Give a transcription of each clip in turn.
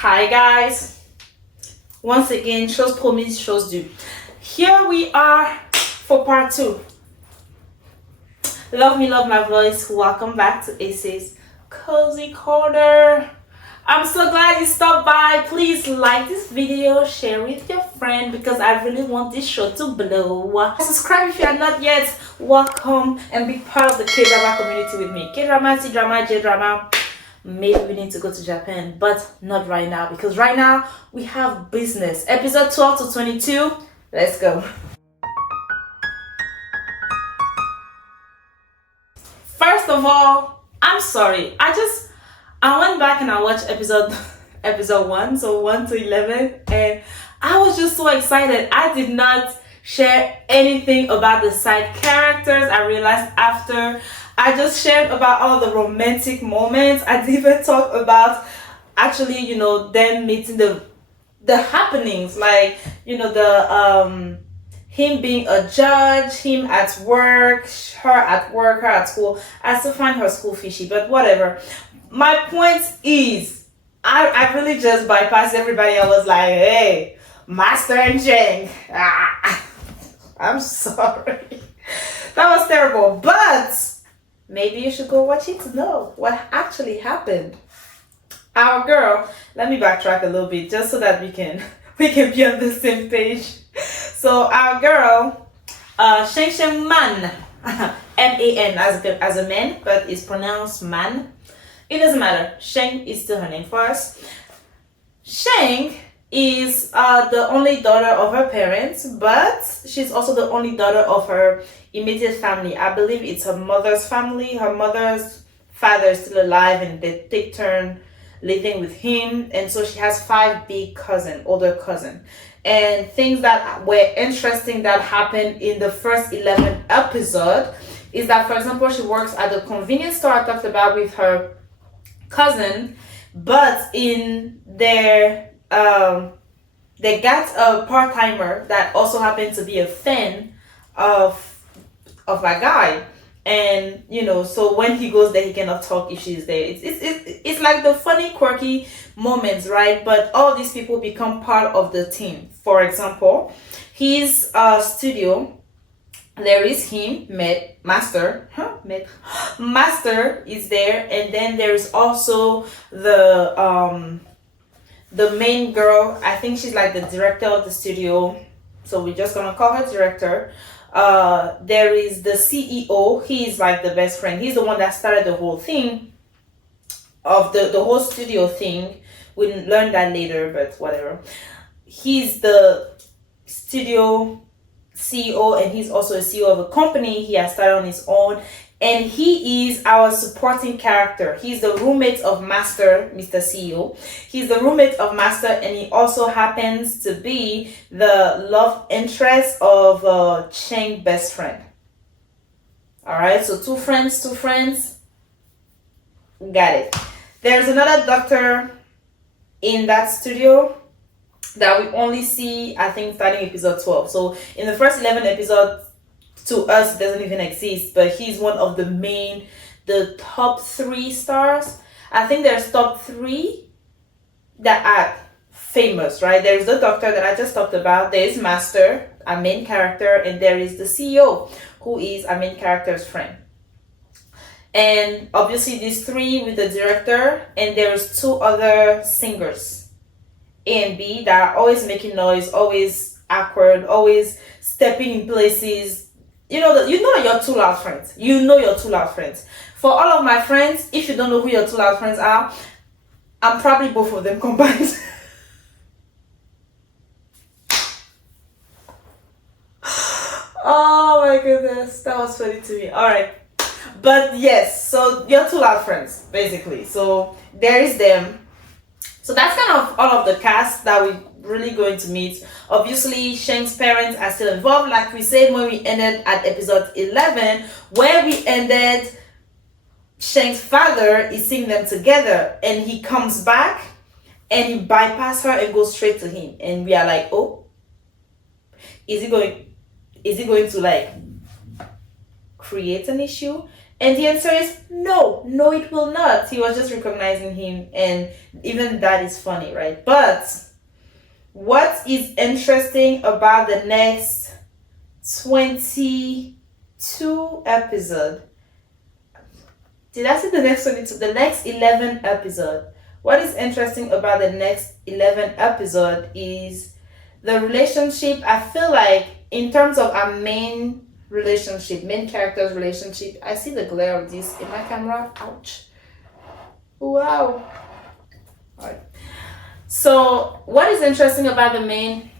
Hi guys, once again, shows promise, shows due. Here we are for part 2. Love me, love my voice. Welcome back to Ace's Cozy Corner. I'm so glad you stopped by. Please like this video, share with your friend because I really want this show to blow. Subscribe if you are not yet. Welcome and be part of the K-drama community with me. K-drama, cdrama, j-drama. Maybe we need to go to Japan, but not right now because right now we have business. Episode 12 to 22. Let's go. First of all, I'm sorry. I went back and I watched episode 1, so 1 to 11, and I was just so excited. I did not share anything about the side characters. I realized after I just shared about all the romantic moments. I didn't even talk about actually, them meeting the happenings, like, the him being a judge, him at work, her at work, her at school. I still find her school fishy, but whatever. My point is, I really just bypassed everybody. I was like, hey, Master and Jeng. I'm sorry. That was terrible, but maybe you should go watch it to know what actually happened. Our girl, let me backtrack a little bit just so that we can be on the same page. So our girl, Sheng Man, M-A-N as a man, but it's pronounced man. It doesn't matter. Sheng is still her name for us. Sheng is the only daughter of her parents, but she's also the only daughter of her immediate family. I believe it's her mother's family. Her mother's father is still alive and they take turn living with him, and so she has 5 big older cousin. And things that were interesting that happened in the first 11 episode is that, for example, she works at the convenience store I talked about with her cousin, but in their they got a part-timer that also happened to be a fan of a guy, and so when he goes there he cannot talk if she's there. It's like the funny quirky moments, right? But all these people become part of the team. For example, his studio, there is him, Master is there, and then there's also the main girl. I think she's like the director of the studio, so we're just gonna call her director. There is the CEO. He's like the best friend. He's the one that started the whole thing of the whole studio thing. We learned that later, but whatever. He's the studio CEO, and he's also a CEO of a company he has started on his own, and he is our supporting character. He's the roommate of Master, Mr. CEO. He's the roommate of Master, and he also happens to be the love interest of Cheng's best friend. All right, so two friends. Got it. There's another doctor in that studio that we only see, I think, starting episode 12. So in the first 11 episodes, to us, it doesn't even exist, but he's one of the top 3 stars. I think there's top 3 that are famous, right? There's the doctor that I just talked about. There's Master, our main character, and there is the CEO, who is our main character's friend. And obviously these 3 with the director, and there's 2 other singers, A and B, that are always making noise, always awkward, always stepping in places. You know your 2 loud friends. You know your 2 loud friends. For all of my friends, if you don't know who your 2 loud friends are, I'm probably both of them combined. Oh my goodness, that was funny to me. All right, but yes, so your 2 loud friends, basically. So there is them. So that's kind of all of the cast that we're really going to meet. Obviously, Sheng's parents are still involved, like we said when we ended at episode 11, where we ended. Sheng's father is seeing them together, and he comes back and he bypasses her and goes straight to him, and we are like, oh, is he going to like create an issue? And the answer is no, no, it will not. He was just recognizing him, and even that is funny, right? But what is interesting about the next 22 episode? Did I say the next 22? The next 11 episode. What is interesting about the next 11 episode is the relationship. I feel like in terms of our main relationship, main character's relationship, I see the glare of this in my camera. Ouch. Wow. Alright. So what is interesting about the main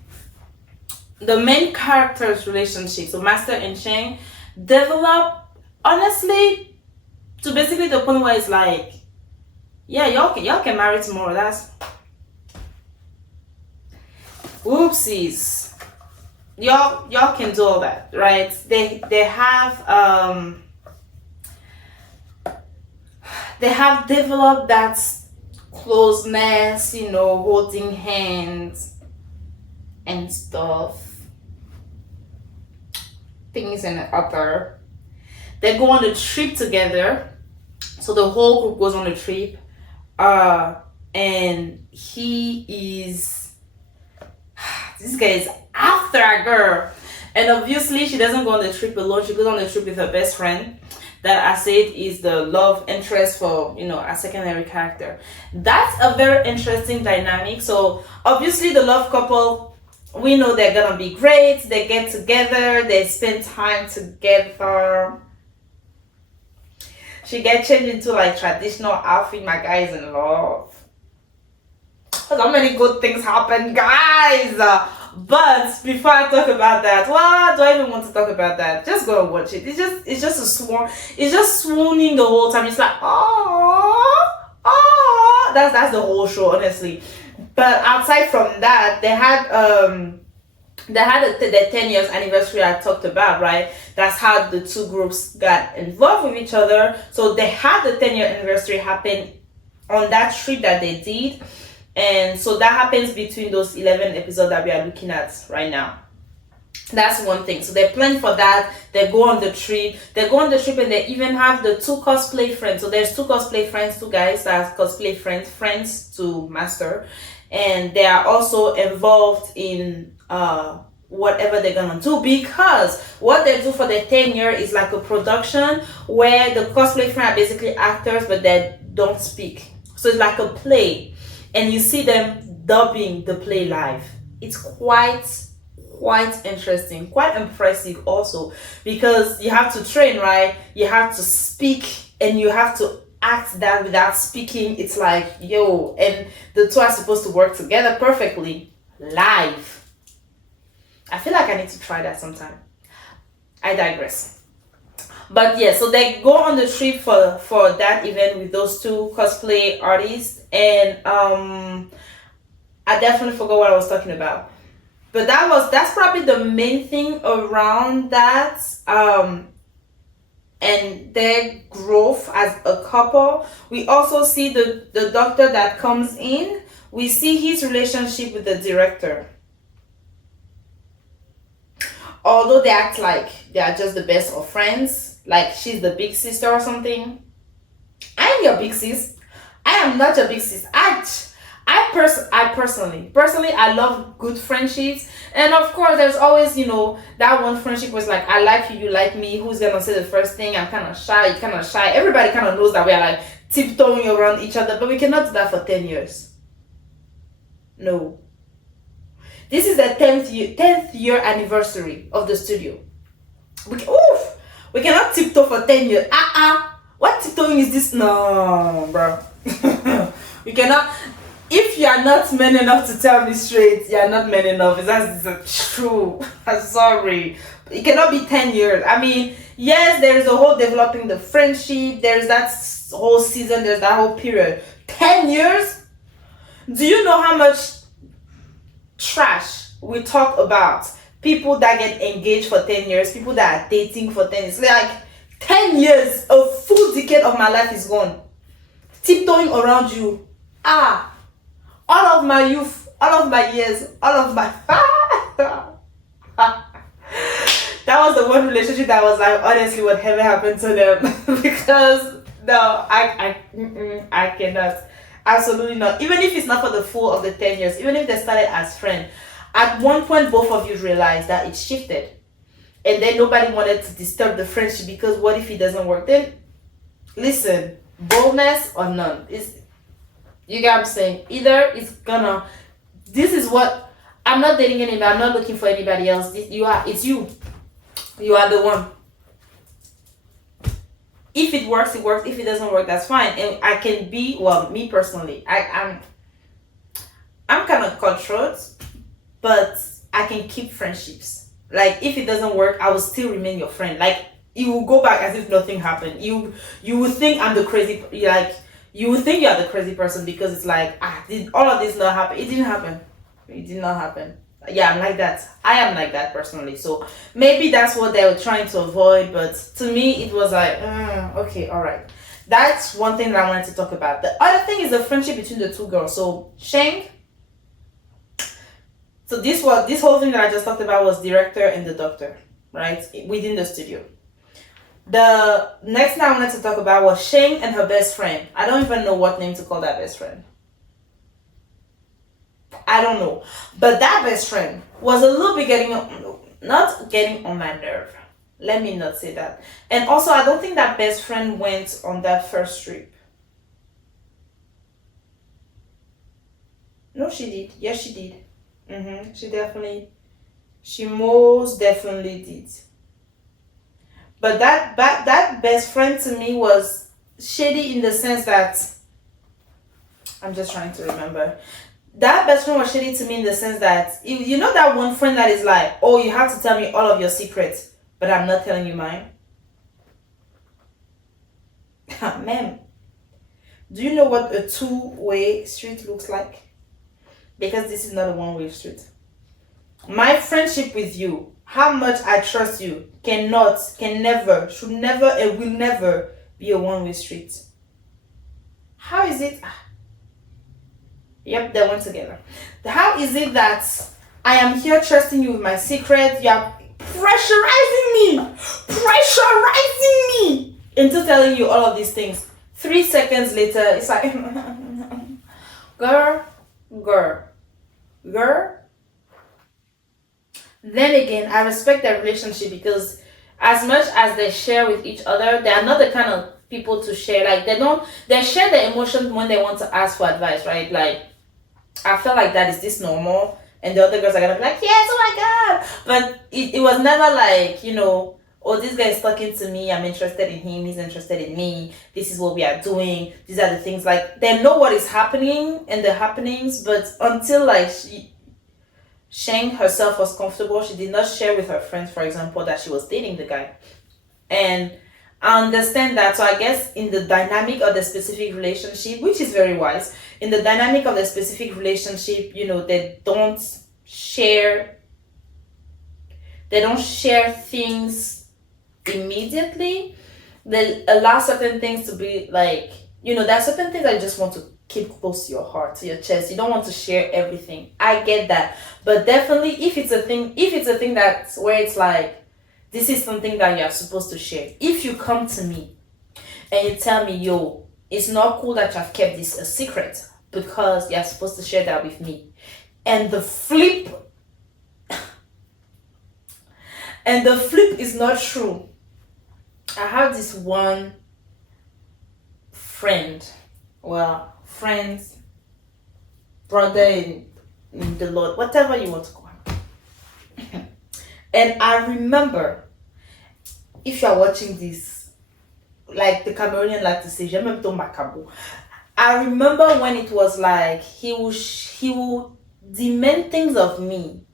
character's relationship, so Master and Sheng, develop honestly to basically the point where it's like, yeah, y'all can marry tomorrow. That's whoopsies. Y'all can do all that, right? They have developed that closeness, holding hands and stuff, things and other. They go on a trip together, so the whole group goes on a trip, and this guy is after a girl, and obviously she doesn't go on the trip alone. She goes on the trip with her best friend, that I said is the love interest for a secondary character. That's a very interesting dynamic. So obviously the love couple, we know they're gonna be great. They get together, they spend time together. She gets changed into like traditional outfit. My guy is in love. So many good things happen, guys. But before I talk about that, what do I even want to talk about that? Just go and watch it. It's just a swoon. It's just swooning the whole time. It's like, oh, that's the whole show, honestly. But outside from that, they had the 10 years anniversary I talked about, right? That's how the two groups got involved with each other. So they had the 10-year anniversary happen on that trip that they did. And so that happens between those 11 episodes that we are looking at right now. That's one thing. So they plan for that. They go on the trip. And they even have the two cosplay friends. So there's two cosplay friends, two guys that are cosplay friends to Master. And they are also involved in whatever they're gonna do, because what they do for the 10 year is like a production where the cosplay friends are basically actors, but they don't speak. So it's like a play. And you see them dubbing the play live. It's quite interesting, quite impressive also, because you have to train, right? You have to speak and you have to act that without speaking. It's like, yo, and the two are supposed to work together perfectly live. I feel like I need to try that sometime. I digress. But yeah, so they go on the trip for that event with those two cosplay artists, and I definitely forgot what I was talking about. But that's probably the main thing around that, and their growth as a couple. We also see the doctor that comes in. We see his relationship with the director. Although they act like they are just the best of friends, like she's the big sister or something. I am your big sis. I am not your big sis. I personally, I love good friendships. And of course, there's always, that one friendship was like, I like you, you like me. Who's gonna say the first thing? I'm kind of shy, you're kind of shy. Everybody kind of knows that we are like tiptoeing around each other, but we cannot do that for 10 years. No. This is the 10th year anniversary of the studio. We cannot tiptoe for 10 years. What tiptoeing is this? No, bro. We cannot. If you are not man enough to tell me straight, you are not man enough. That's true. I'm sorry. It cannot be 10 years. I mean, yes, there is a whole developing the friendship. There is that whole season. There's that whole period. 10 years? Do you know how much trash we talk about? People that get engaged for 10 years, people that are dating for 10 years. Like 10 years, a full decade of my life is gone. Tiptoeing around you. All of my youth, all of my years, all of my... That was the one relationship that was like, honestly, whatever happened to them. Because no, I cannot. Absolutely not. Even if it's not for the full of the 10 years, even if they started as friends, at one point both of you realized that it shifted. And then nobody wanted to disturb the friendship because what if it doesn't work? Then listen, boldness or none. You get what I'm saying? Either it's gonna, this is what, I'm not dating anybody, I'm not looking for anybody else. It's you. You are the one. If it works, it works. If it doesn't work, that's fine. And I can be, well, me personally, I'm kind of cutthroat, but I can keep friendships. Like, if it doesn't work, I will still remain your friend. Like, you will go back as if nothing happened. You will think I'm the crazy, like, you will think you're the crazy person because it's like, did all of this not happen? It didn't happen. It did not happen. Yeah, I'm like that. I am like that personally. So maybe that's what they were trying to avoid. But to me, it was like, okay, all right. That's one thing that I wanted to talk about. The other thing is the friendship between the two girls. So Sheng. So this whole thing that I just talked about was director and the doctor, right? Within the studio. The next thing I wanted to talk about was Sheng and her best friend. I don't even know what name to call that best friend. I don't know. But that best friend was a little bit not getting on my nerve. Let me not say that. And also, I don't think that best friend went on that first trip. No, she did. Yes, she did. She most definitely did. But that best friend to me was shady in the sense that, I'm just trying to remember. That best friend was shady to me in the sense that, you know that one friend that is like, oh, you have to tell me all of your secrets, but I'm not telling you mine. Ma'am, do you know what a two-way street looks like? Because this is not a one-way street. My friendship with you, how much I trust you, can never, should never, and will never be a one-way street. How is it? Yep, they went together. How is it that I am here trusting you with my secret? You are pressurizing me into telling you all of these things. 3 seconds later, it's like, girl. Then again, I respect their relationship because as much as they share with each other, they are not the kind of people to share. Like, they share their emotions when they want to ask for advice, right? Like, I felt like that, is this normal? And the other girls are gonna be like, yes, oh my god. But it was never like, oh, this guy is talking to me, I'm interested in him, he's interested in me, this is what we are doing, these are the things. Like, they know what is happening and the happenings, but until like Sheng herself was comfortable, she did not share with her friends, for example, that she was dating the guy. And I understand that. So I guess in the dynamic of the specific relationship, which is very wise, in the dynamic of the specific relationship, they don't share things immediately. They allow certain things to be like, there are certain things that you just want to keep close to your heart, to your chest. You don't want to share everything. I get that. But definitely if it's a thing that's where it's like, this is something that you are supposed to share. If you come to me and you tell me, yo, it's not cool that you have kept this a secret because you're supposed to share that with me. And the flip is not true. I have this one friend's brother in the Lord, whatever you want to call him. And I remember, if you are watching this, like the Cameroonian like to say, j'aime même ton macabo. I remember when it was like, he will demand things of me.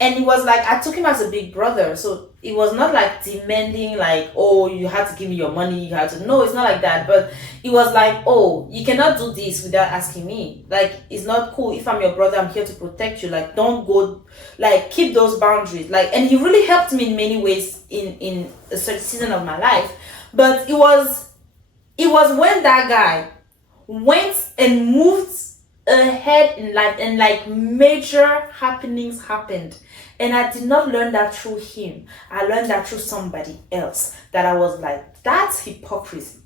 And it was like, I took him as a big brother. So it was not like demanding, like, oh, you had to give me your money. No, it's not like that. But it was like, oh, you cannot do this without asking me. Like, it's not cool. If I'm your brother, I'm here to protect you. Like, don't go, like, keep those boundaries. Like, and he really helped me in many ways in a certain season of my life. But it was when that guy went and moved ahead in life, and like major happenings happened. And I did not learn that through him. I learned that through somebody else. That I was like, that's hypocrisy.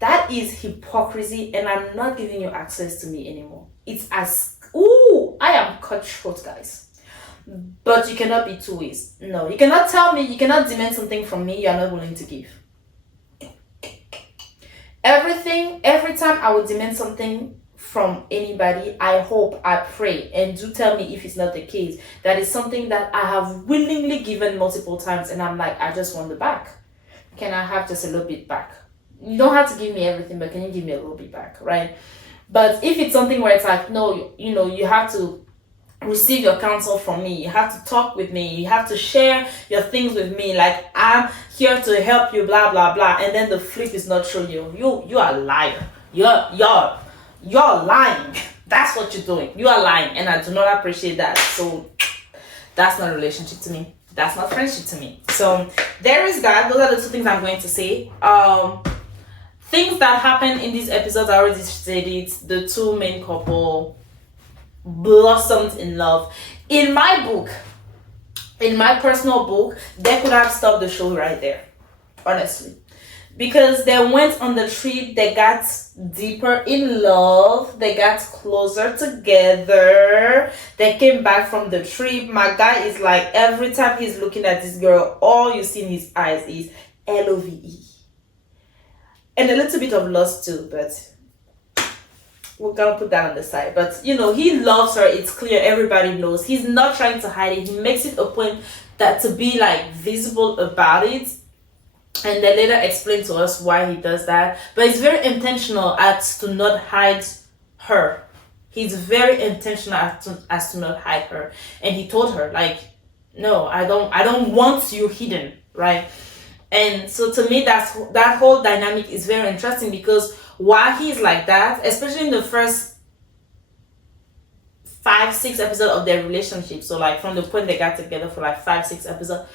That is hypocrisy, and I'm not giving you access to me anymore. It's as, ooh, I am cutthroat, guys. But you cannot be two ways. No, you cannot tell me, you cannot demand something from me you are not willing to give. Every time I would demand something from anybody, I hope, I pray, and do tell me if it's not the case, that is something that I have willingly given multiple times, and I'm like, I just want the back. Can I have just a little bit back? You don't have to give me everything, but can you give me a little bit back, right? But if it's something where it's like, no, you know, you have to receive your counsel from me, you have to talk with me, you have to share your things with me, like I'm here to help you, blah blah blah, and then the flip is not true. You are a liar. You're lying. That's what you're doing. You are lying, and I do not appreciate that. So that's not a relationship to me. That's not friendship to me. So there is that. Those are the two things I'm going to say. Things that happen in these episodes, I already said it. The two main couple blossomed in love. In my book, in my personal book, they could have stopped the show right there, honestly, because they went on the trip, they got deeper in love, they got closer together, they came back from the trip. My guy is like, every time he's looking at this girl, all you see in his eyes is LOVE, and a little bit of lust too, but we're gonna put that on the side. But you know, he loves her, it's clear, everybody knows. He's not trying to hide it. He makes it a point that to be like visible about it, and they later explain to us why he does that. But it's very intentional as to not hide her. He's very intentional as to not hide her. And he told her, like, no, I don't want you hidden, right? And so to me, that whole dynamic is very interesting, because while he's like that, especially in the first 5-6 episodes of their relationship, so like from the point they got together for like 5-6 episodes,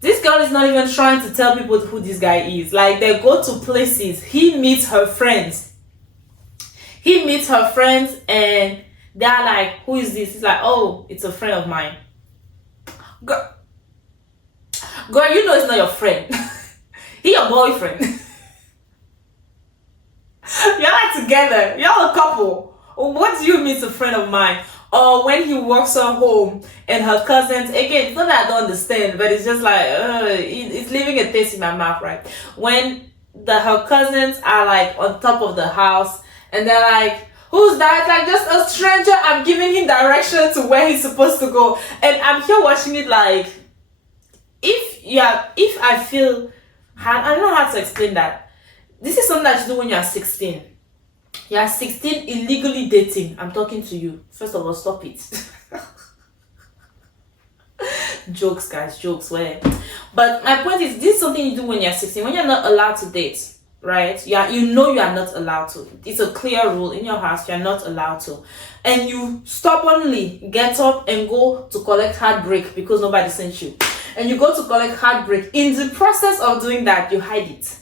this girl is not even trying to tell people who this guy is. Like, they go to places, he meets her friends, and they're like, who is this? He's like, oh, it's a friend of mine. Girl, you know it's not your friend. He your boyfriend. You're like together. You're a couple. What do you mean it's a friend of mine? Or when he walks her home and her cousins, again, it's not that I don't understand, but it's just like, it's leaving a taste in my mouth, right? When her cousins are like on top of the house, and they're like, who's that? Like, just a stranger. I'm giving him direction to where he's supposed to go. And I'm here watching it like, if I feel, I don't know how to explain that. This is something that you do when you're 16. You're 16, illegally dating. I'm talking to you. First of all, stop it. Jokes, guys, jokes. Where? But my point is, this is something you do when you're 16, when you're not allowed to date, right? You know you are not allowed to. It's a clear rule in your house. You're not allowed to. And you stubbornly get up and go to collect heartbreak because nobody sent you. And you go to collect heartbreak. In the process of doing that, you hide it.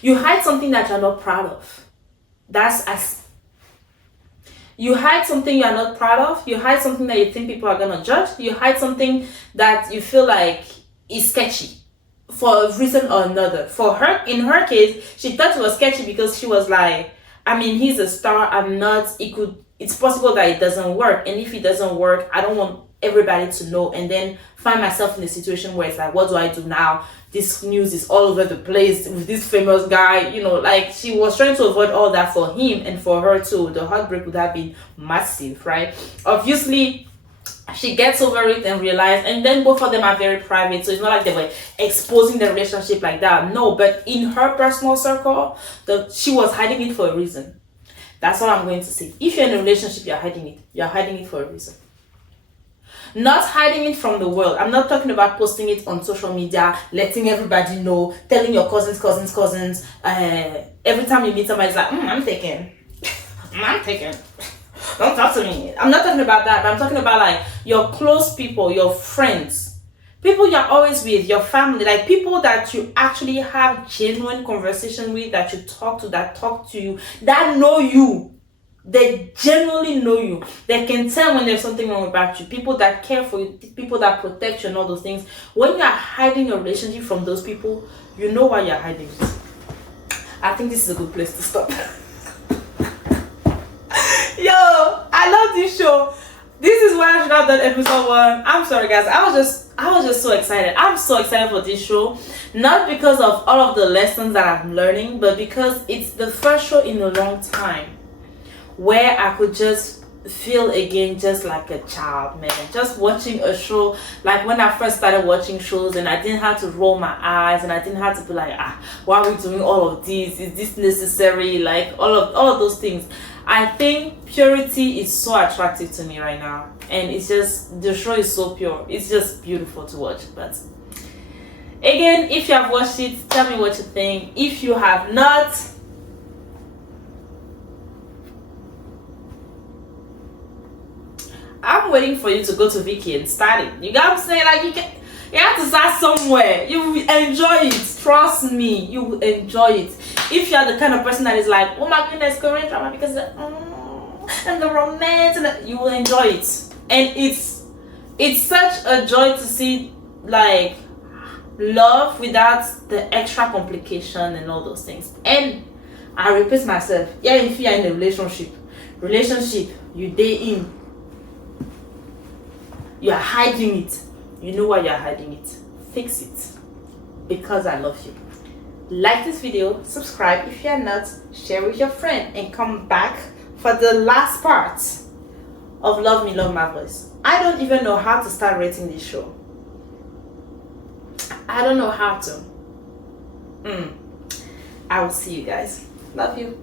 You hide something that you're not proud of. You hide something you're not proud of. You hide something that you think people are gonna judge. You hide something that you feel like is sketchy for a reason or another. For her, in her case, she thought it was sketchy because she was like, I mean, he's a star, I'm not. It's possible that it doesn't work, and if it doesn't work, I don't want everybody to know, and then find myself in a situation where it's like, what do I do now? This news is all over the place with this famous guy, you know. Like, she was trying to avoid all that for him, and for her too. The heartbreak would have been massive, right? Obviously, she gets over it and realized, and then both of them are very private, so it's not like they were exposing the relationship like that. No, but in her personal circle, she was hiding it for a reason. That's what I'm going to say. If you're in a relationship, you're hiding it. You're hiding it for a reason. Not hiding it from the world. I'm not talking about posting it on social media, letting everybody know, telling your cousins. Every time you meet somebody, it's like, I'm taken. I'm taken. Don't talk to me. I'm not talking about that, but I'm talking about like your close people, your friends, people you're always with, your family, like people that you actually have genuine conversation with, that you talk to, that talk to you, that know you. They genuinely know you. They can tell when there's something wrong about you. People that care for you, people that protect you and all those things. When you are hiding a relationship from those people, you know why you're hiding it. I think this is a good place to stop. Yo, I love this show. This is why I should have done episode 1. I'm sorry guys, I was just so excited. I'm so excited for this show. Not because of all of the lessons that I'm learning, but because it's the first show in a long time where I could just feel again just like a child, man. Just watching a show, like when I first started watching shows and I didn't have to roll my eyes and I didn't have to be like, why are we doing all of this? Is this necessary? Like all of those things. I think purity is so attractive to me right now. And it's just, the show is so pure. It's just beautiful to watch. But again, if you have watched it, tell me what you think. If you have not, I'm waiting for you to go to Vicky and start it. You got what I'm saying? Like you have to start somewhere. You will enjoy it. Trust me, you will enjoy it. If you are the kind of person that is like, oh my goodness, Korean drama because and the romance, and you will enjoy it. And it's such a joy to see like love without the extra complication and all those things. And I repeat myself, yeah, if you are in a relationship, you day in, you are hiding it. You know why you are hiding it. Fix it. Because I love you. Like this video, subscribe if you are not, share with your friend, and come back for the last part of Love Me, Love My Voice. I don't even know how to start rating this show. I don't know how to. I will see you guys. Love you.